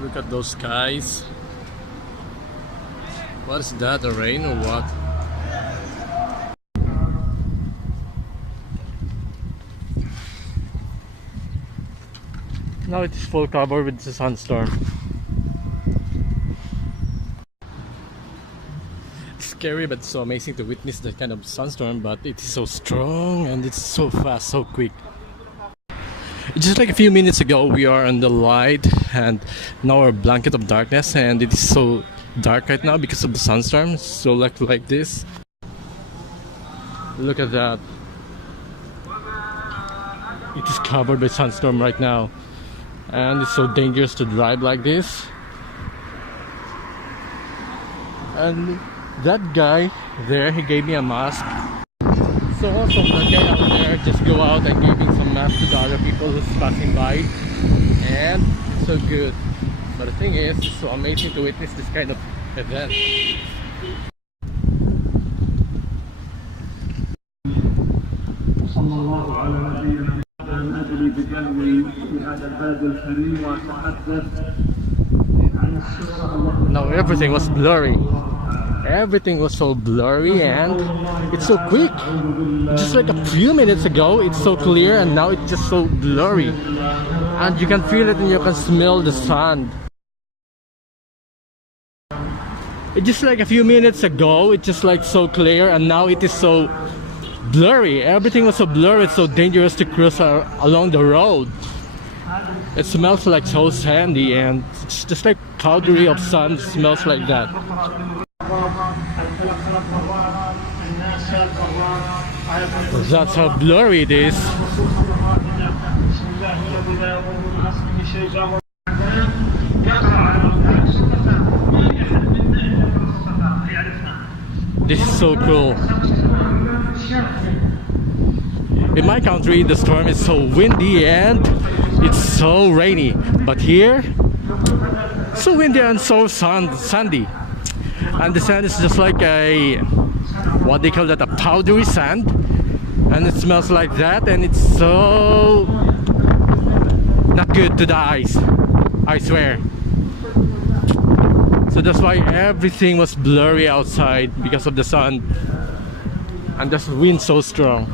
Look at those skies. What is that, a rain or what? Now it is full cover with the sandstorm. Scary but so amazing to witness that kind of sandstorm, but it is so strong and it's so fast, so quick. Just like a few minutes ago we are on the light and now our blanket of darkness, and it is so dark right now because of the sandstorm. So like this. Look at that. It is covered by sandstorm right now, and it's so dangerous to drive like this. And that guy there, he gave me a mask. So awesome, that guy out there just go out and giving some mask to the other people who's passing by, and it's so good. But the thing is, it's so amazing to witness this kind of event. Now everything was blurry. Everything was so blurry and it's so quick. Just like a few minutes ago it's so clear, and now it's just so blurry. And you can feel it and you can smell the sand. It's just like a few minutes ago it's just like so clear, and now it is so blurry. Everything was so blurry, it's so dangerous to cruise along the road. It smells like so sandy, and it's just like powdery of sand smells like that. That's how blurry it is. This is so cool. In my country the storm is so windy and it's so rainy, but here so windy and so sandy, and the sand is just like a, what they call that, a powdery sand, and it smells like that, and it's so not good to the eyes, I swear. So that's why everything was blurry outside because of the sun, and the wind so strong.